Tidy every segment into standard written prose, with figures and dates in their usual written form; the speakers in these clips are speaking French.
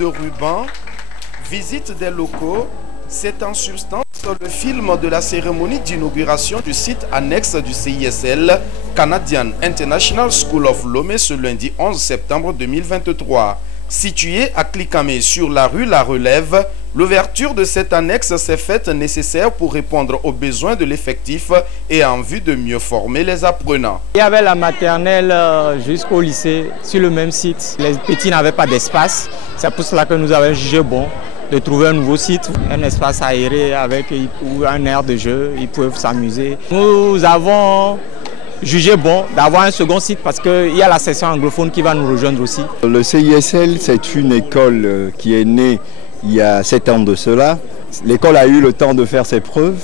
de ruban, visite des locaux, c'est en substance le film de la cérémonie d'inauguration du site annexe du CISL, Canadian International School of Lomé, ce lundi 11 septembre 2023. Situé à Clicamé sur la rue La Relève, l'ouverture de cette annexe s'est faite nécessaire pour répondre aux besoins de l'effectif et en vue de mieux former les apprenants. Il y avait la maternelle jusqu'au lycée sur le même site. Les petits n'avaient pas d'espace. C'est pour cela que nous avons jugé bon de trouver un nouveau site, un espace aéré avec un aire de jeu, ils peuvent s'amuser. Nous avons jugé bon d'avoir un second site parce qu'il y a la section anglophone qui va nous rejoindre aussi. Le CISL, c'est une école qui est née il y a 7 ans de cela. L'école a eu le temps de faire ses preuves.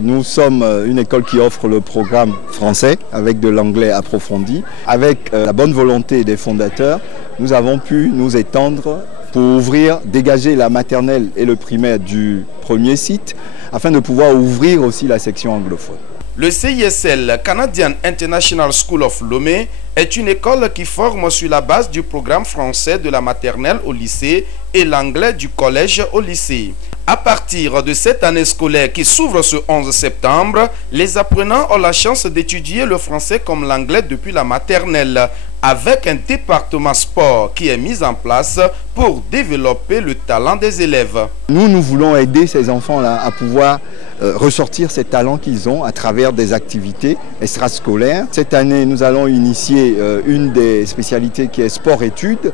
Nous sommes une école qui offre le programme français avec de l'anglais approfondi. Avec la bonne volonté des fondateurs, nous avons pu nous étendre pour ouvrir, dégager la maternelle et le primaire du premier site afin de pouvoir ouvrir aussi la section anglophone. Le CISL, Canadian International School of Lomé, est une école qui forme sur la base du programme français de la maternelle au lycée et l'anglais du collège au lycée. À partir de cette année scolaire qui s'ouvre ce 11 septembre, les apprenants ont la chance d'étudier le français comme l'anglais depuis la maternelle, avec un département sport qui est mis en place pour développer le talent des élèves. Nous voulons aider ces enfants-là à pouvoir ressortir ces talents qu'ils ont à travers des activités extrascolaires. Cette année, nous allons initier une des spécialités qui est sport-études,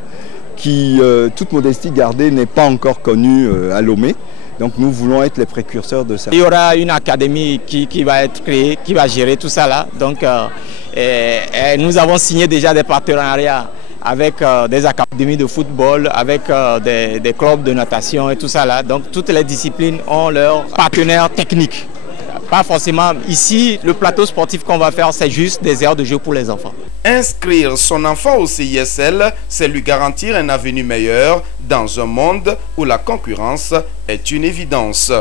qui, toute modestie gardée, n'est pas encore connue à Lomé. Donc nous voulons être les précurseurs de ça. Il y aura une académie qui va être créée, qui va gérer tout ça là. Donc nous avons signé déjà des partenariats avec des académies de football, avec des clubs de natation et tout ça là. Donc toutes les disciplines ont leurs partenaires techniques. Pas forcément ici, le plateau sportif qu'on va faire, c'est juste des aires de jeu pour les enfants. Inscrire son enfant au CISL, c'est lui garantir un avenir meilleur dans un monde où la concurrence est une évidence.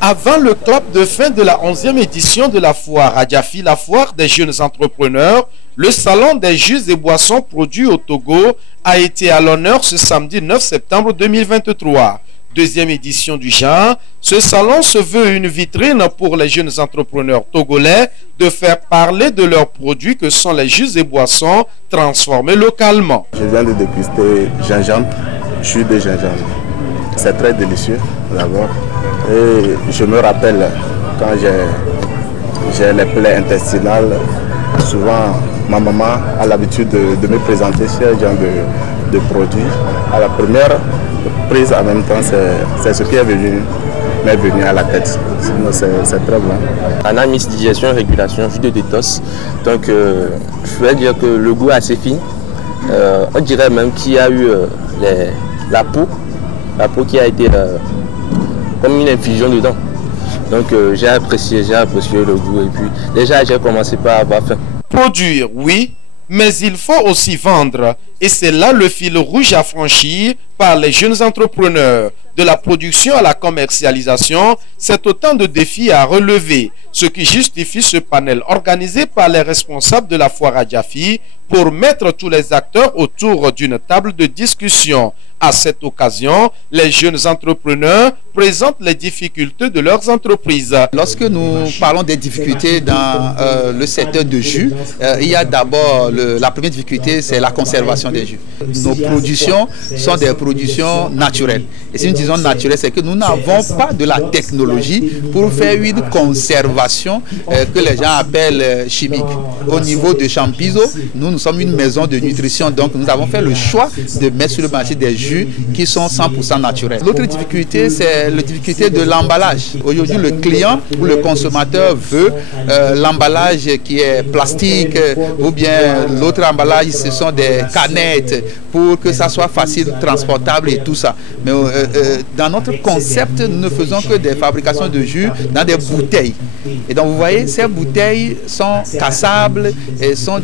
Avant le clap de fin de la 11e édition de la foire Adjafi, la foire des jeunes entrepreneurs, le salon des jus et boissons produits au Togo a été à l'honneur ce samedi 9 septembre 2023. Deuxième édition du genre, ce salon se veut une vitrine pour les jeunes entrepreneurs togolais de faire parler de leurs produits que sont les jus et boissons transformés localement. Je viens de déguster gingembre, jus de gingembre. C'est très délicieux d'abord. Et je me rappelle quand j'ai les plaies intestinales, souvent ma maman a l'habitude de me présenter ce genre de produits. À la première prise en même temps, c'est ce qui m'est venu à la tête. Sinon c'est très bon. Anamis, digestion, régulation, jus de détox. Donc je vais dire que le goût est assez fin. On dirait même qu'il y a eu la peau qui a été comme une infusion dedans. Donc j'ai apprécié le goût et puis déjà j'ai commencé par avoir faim. Produire, oui, mais il faut aussi vendre. Et c'est là le fil rouge à franchir par les jeunes entrepreneurs. De la production à la commercialisation, c'est autant de défis à relever, ce qui justifie ce panel organisé par les responsables de la foire Adjafi pour mettre tous les acteurs autour d'une table de discussion. À cette occasion, les jeunes entrepreneurs présentent les difficultés de leurs entreprises. Lorsque nous parlons des difficultés dans le secteur de jus, il y a d'abord la première difficulté, c'est la conservation des jus. Nos productions sont des productions naturelles. Et si nous disons naturelles, c'est que nous n'avons pas de la technologie pour faire une conservation que les gens appellent chimique. Au niveau de Champizo, nous sommes une maison de nutrition, donc nous avons fait le choix de mettre sur le marché des jus qui sont 100% naturels. L'autre difficulté, c'est la difficulté de l'emballage. Aujourd'hui, le client ou le consommateur veut l'emballage qui est plastique ou bien l'autre emballage, ce sont des canettes pour que ça soit facile de transporter. transportable et tout ça. Mais dans notre concept, nous ne faisons que des fabrications de jus dans des bouteilles. Et donc vous voyez, ces bouteilles sont cassables et sont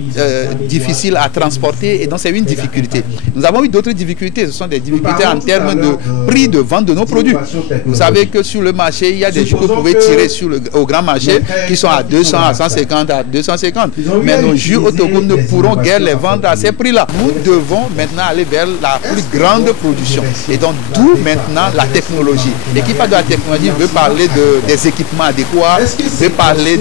difficiles à transporter, et donc c'est une difficulté. Nous avons eu d'autres difficultés, ce sont des difficultés en termes de prix de vente de nos produits. Vous savez que sur le marché, il y a des jus que vous pouvez tirer au grand marché qui sont à 200, à 150, à 250. Mais nos jus au Togo ne pourront guère les vendre à ces prix-là. Nous devons maintenant aller vers la plus grande production. Et donc d'où maintenant la technologie. Et qui parle de la technologie veut parler des équipements adéquats, veut parler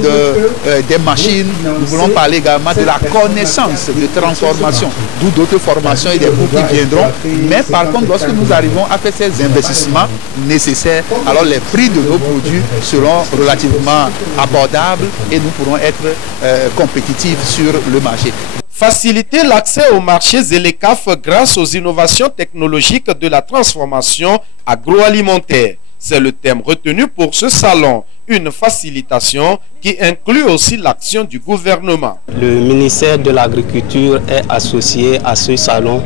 des machines. Nous voulons parler également de la connaissance de transformation, d'où d'autres formations et des cours qui viendront. Mais par contre, lorsque nous arrivons à faire ces investissements nécessaires, alors les prix de nos produits seront relativement abordables et nous pourrons être compétitifs sur le marché. Faciliter l'accès aux marchés ZLECAf grâce aux innovations technologiques de la transformation agroalimentaire. C'est le thème retenu pour ce salon, une facilitation qui inclut aussi l'action du gouvernement. Le ministère de l'Agriculture est associé à ce salon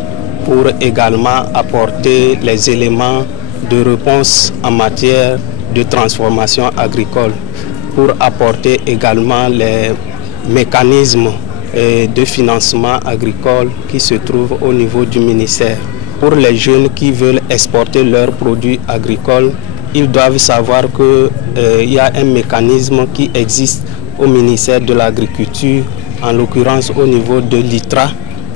pour également apporter les éléments de réponse en matière de transformation agricole, pour apporter également les mécanismes de financement agricole qui se trouvent au niveau du ministère. Pour les jeunes qui veulent exporter leurs produits agricoles, ils doivent savoir qu'il y a un mécanisme qui existe au ministère de l'Agriculture, en l'occurrence au niveau de l'ITRA,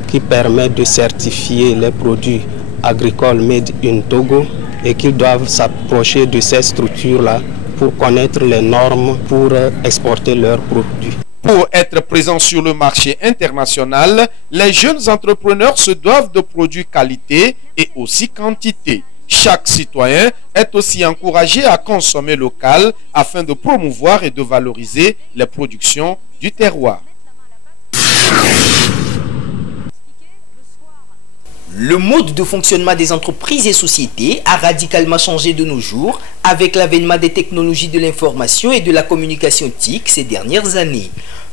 qui permet de certifier les produits agricoles made in Togo, et qu'ils doivent s'approcher de ces structures-là pour connaître les normes pour exporter leurs produits. Pour être présents sur le marché international, les jeunes entrepreneurs se doivent de produits qualité et aussi quantité. Chaque citoyen est aussi encouragé à consommer local afin de promouvoir et de valoriser les productions du terroir. Le mode de fonctionnement des entreprises et sociétés a radicalement changé de nos jours avec l'avènement des technologies de l'information et de la communication TIC ces dernières années.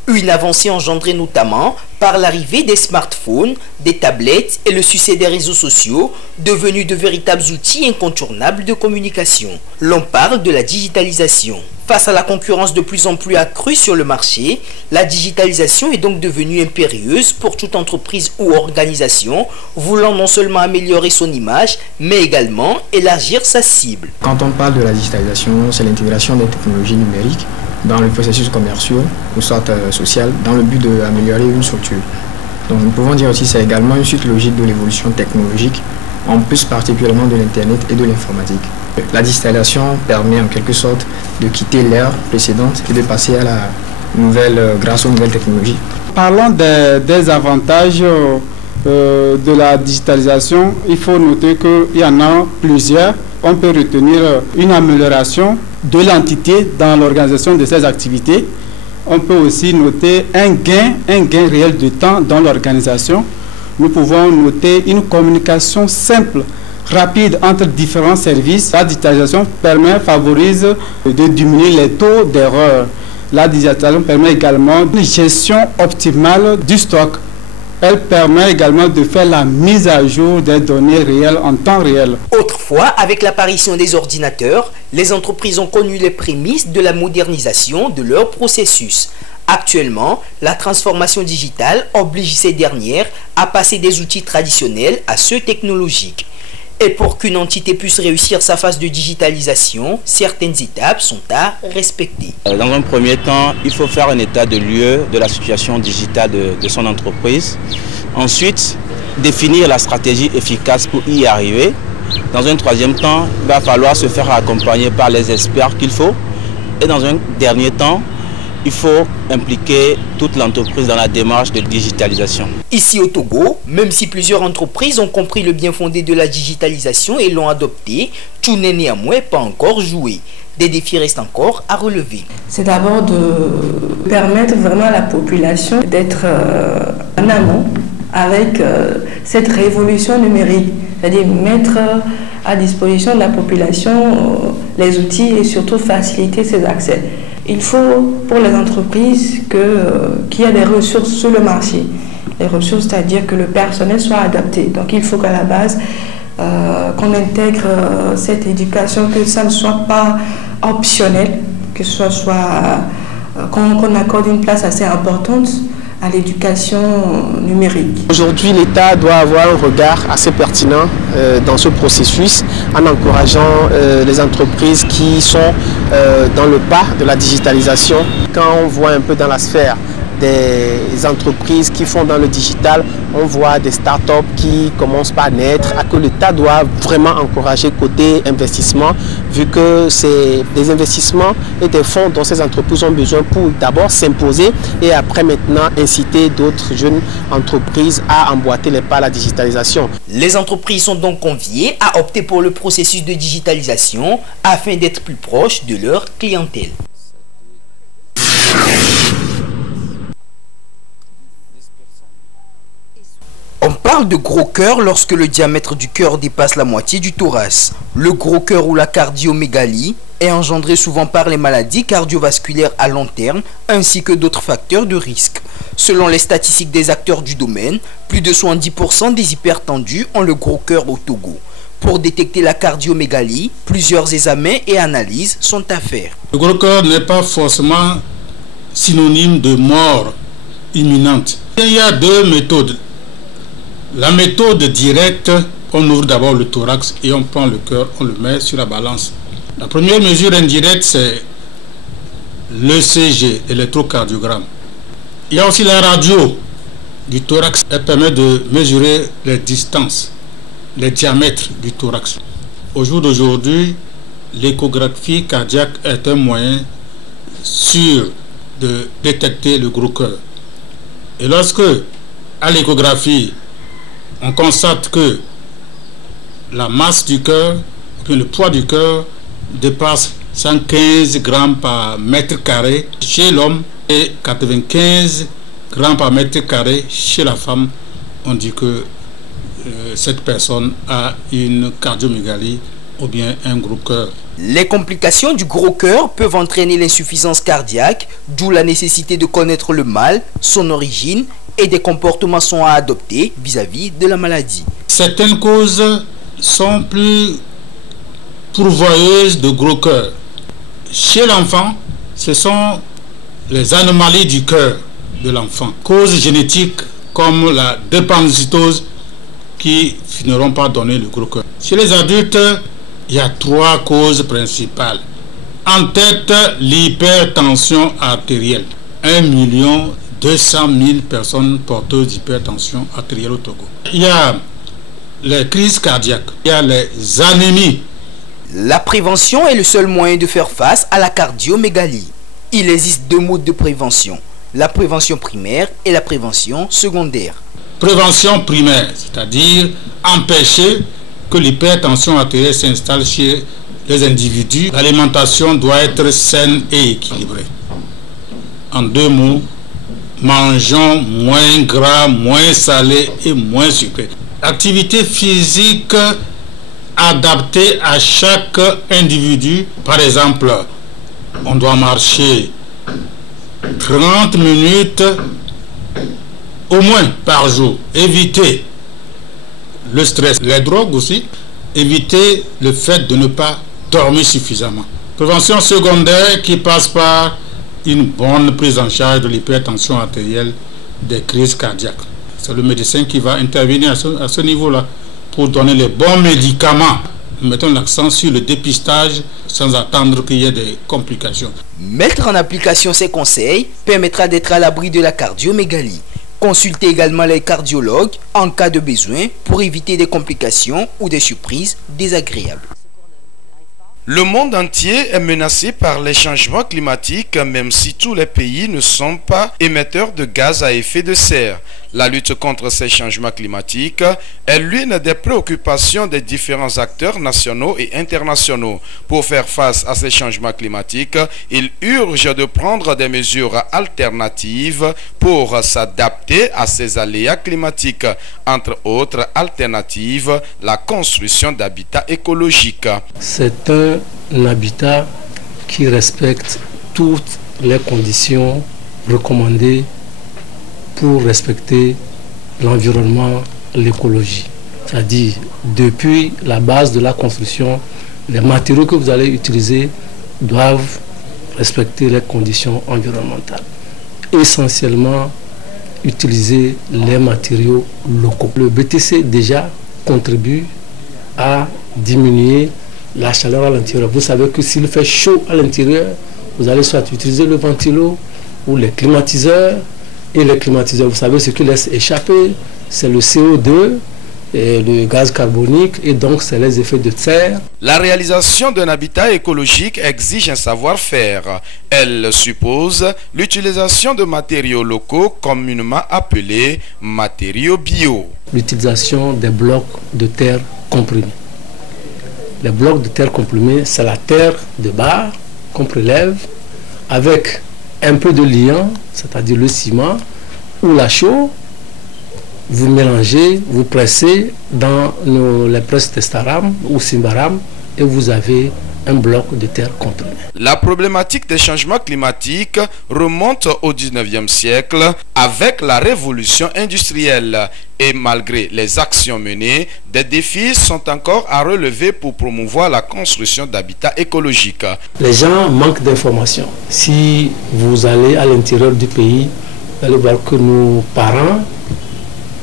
Une avancée engendrée notamment par l'arrivée des smartphones, des tablettes et le succès des réseaux sociaux, devenus de véritables outils incontournables de communication. L'on parle de la digitalisation. Face à la concurrence de plus en plus accrue sur le marché, la digitalisation est donc devenue impérieuse pour toute entreprise ou organisation voulant non seulement améliorer son image, mais également élargir sa cible. Quand on parle de la digitalisation, c'est l'intégration des technologies numériques dans le processus commercial ou soit social, dans le but d'améliorer une structure. Donc nous pouvons dire aussi que c'est également une suite logique de l'évolution technologique, en plus particulièrement de l'Internet et de l'informatique. La digitalisation permet en quelque sorte de quitter l'ère précédente et de passer à la nouvelle grâce aux nouvelles technologies. Parlons des avantages de la digitalisation. Il faut noter qu'il y en a plusieurs. On peut retenir une amélioration de l'entité dans l'organisation de ces activités. On peut aussi noter un gain réel de temps dans l'organisation. Nous pouvons noter une communication simple, rapide entre différents services. La digitalisation favorise de diminuer les taux d'erreur. La digitalisation permet également une gestion optimale du stock. Elle permet également de faire la mise à jour des données réelles en temps réel. Autrefois, avec l'apparition des ordinateurs, les entreprises ont connu les prémices de la modernisation de leur processus. Actuellement, la transformation digitale oblige ces dernières à passer des outils traditionnels à ceux technologiques. Et pour qu'une entité puisse réussir sa phase de digitalisation, certaines étapes sont à respecter. Dans un premier temps, il faut faire un état de lieu de la situation digitale de son entreprise. Ensuite, définir la stratégie efficace pour y arriver. Dans un troisième temps, il va falloir se faire accompagner par les experts qu'il faut. Et dans un dernier temps, il faut impliquer toute l'entreprise dans la démarche de digitalisation. Ici au Togo, même si plusieurs entreprises ont compris le bien fondé de la digitalisation et l'ont adopté, tout n'est néanmoins pas encore joué. Des défis restent encore à relever. C'est d'abord de permettre vraiment à la population d'être en amont avec cette révolution numérique, c'est-à-dire mettre à disposition de la population les outils et surtout faciliter ses accès. Il faut pour les entreprises qu'il y ait des ressources sur le marché. Les ressources, c'est-à-dire que le personnel soit adapté. Donc il faut qu'à la base, qu'on intègre cette éducation, que ça ne soit pas optionnel, que ce soit qu'on accorde une place assez importante à l'éducation numérique. Aujourd'hui, l'État doit avoir un regard assez pertinent dans ce processus en encourageant les entreprises qui sont dans le pas de la digitalisation. Quand on voit un peu dans la sphère des entreprises qui font dans le digital, on voit des startups qui commencent par naître, à que l'État doit vraiment encourager côté investissement, vu que c'est des investissements et des fonds dont ces entreprises ont besoin pour d'abord s'imposer et après maintenant inciter d'autres jeunes entreprises à emboîter les pas à la digitalisation. Les entreprises sont donc conviées à opter pour le processus de digitalisation afin d'être plus proches de leur clientèle. On parle de gros cœur lorsque le diamètre du cœur dépasse la moitié du thorax. Le gros cœur ou la cardiomégalie est engendré souvent par les maladies cardiovasculaires à long terme ainsi que d'autres facteurs de risque. Selon les statistiques des acteurs du domaine, plus de 70% des hypertendus ont le gros cœur au Togo. Pour détecter la cardiomégalie, plusieurs examens et analyses sont à faire. Le gros cœur n'est pas forcément synonyme de mort imminente. Il y a deux méthodes. La méthode directe, on ouvre d'abord le thorax et on prend le cœur, on le met sur la balance. La première mesure indirecte, c'est l'ECG, l'électrocardiogramme. Il y a aussi la radio du thorax. Elle permet de mesurer les distances, les diamètres du thorax. Au jour d'aujourd'hui, l'échographie cardiaque est un moyen sûr de détecter le gros cœur. Et lorsque, à l'échographie, on constate que la masse du cœur, le poids du cœur dépasse 115 grammes par mètre carré chez l'homme et 95 grammes par mètre carré chez la femme, on dit que cette personne a une cardiomégalie ou bien un gros cœur. Les complications du gros cœur peuvent entraîner l'insuffisance cardiaque, d'où la nécessité de connaître le mal, son origine et des comportements sont à adopter vis-à-vis de la maladie. Certaines causes sont plus pourvoyeuses de gros cœur. Chez l'enfant, ce sont les anomalies du cœur de l'enfant. Causes génétiques comme la drépanocytose qui finiront par donner le gros cœur. Chez les adultes, il y a 3 causes principales. En tête, l'hypertension artérielle. 1 200 000 personnes porteuses d'hypertension artérielle au Togo. Il y a les crises cardiaques, il y a les anémies. La prévention est le seul moyen de faire face à la cardiomégalie. Il existe 2 modes de prévention, la prévention primaire et la prévention secondaire. Prévention primaire, c'est-à-dire empêcher que l'hypertension artérielle s'installe chez les individus. L'alimentation doit être saine et équilibrée. En 2 mots, mangeons moins gras, moins salé et moins sucré. Activité physique adaptée à chaque individu. Par exemple, on doit marcher 30 minutes au moins par jour. Éviter le stress, les drogues aussi. Éviter le fait de ne pas dormir suffisamment. Prévention secondaire qui passe par une bonne prise en charge de l'hypertension artérielle, des crises cardiaques. C'est le médecin qui va intervenir à ce niveau-là pour donner les bons médicaments. Nous mettons l'accent sur le dépistage sans attendre qu'il y ait des complications. Mettre en application ces conseils permettra d'être à l'abri de la cardiomégalie. Consultez également les cardiologues en cas de besoin pour éviter des complications ou des surprises désagréables. Le monde entier est menacé par les changements climatiques, même si tous les pays ne sont pas émetteurs de gaz à effet de serre. La lutte contre ces changements climatiques est l'une des préoccupations des différents acteurs nationaux et internationaux. Pour faire face à ces changements climatiques, il urge de prendre des mesures alternatives pour s'adapter à ces aléas climatiques. Entre autres alternatives, la construction d'habitats écologiques. C'est un habitat qui respecte toutes les conditions recommandées pour respecter l'environnement, l'écologie. C'est-à-dire, depuis la base de la construction, les matériaux que vous allez utiliser doivent respecter les conditions environnementales. Essentiellement, utiliser les matériaux locaux. Le BTC déjà contribue à diminuer la chaleur à l'intérieur. Vous savez que s'il fait chaud à l'intérieur, vous allez soit utiliser le ventilo ou les climatiseurs. Et les climatiseurs, vous savez ce qu'ils laissent échapper, c'est le CO2 et le gaz carbonique, et donc c'est les effets de serre. La réalisation d'un habitat écologique exige un savoir-faire. Elle suppose l'utilisation de matériaux locaux communément appelés matériaux bio. L'utilisation des blocs de terre comprimés. Les blocs de terre comprimés, c'est la terre de barre qu'on prélève avec un peu de liant, c'est-à-dire le ciment ou la chaux. Vous mélangez, vous pressez dans les presses Testaram ou Simbaram et vous avez un bloc de terre comprimé. La problématique des changements climatiques remonte au 19e siècle avec la révolution industrielle. Et malgré les actions menées, des défis sont encore à relever pour promouvoir la construction d'habitats écologiques. Les gens manquent d'informations. Si vous allez à l'intérieur du pays, vous allez voir que nos parents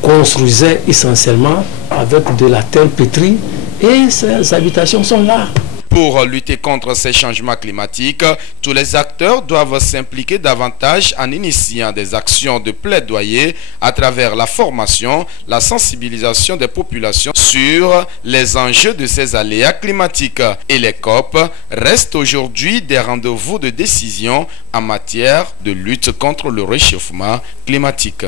construisaient essentiellement avec de la terre pétrie et ces habitations sont là. Pour lutter contre ces changements climatiques, tous les acteurs doivent s'impliquer davantage en initiant des actions de plaidoyer à travers la formation, la sensibilisation des populations sur les enjeux de ces aléas climatiques. Et les COP restent aujourd'hui des rendez-vous de décision en matière de lutte contre le réchauffement climatique.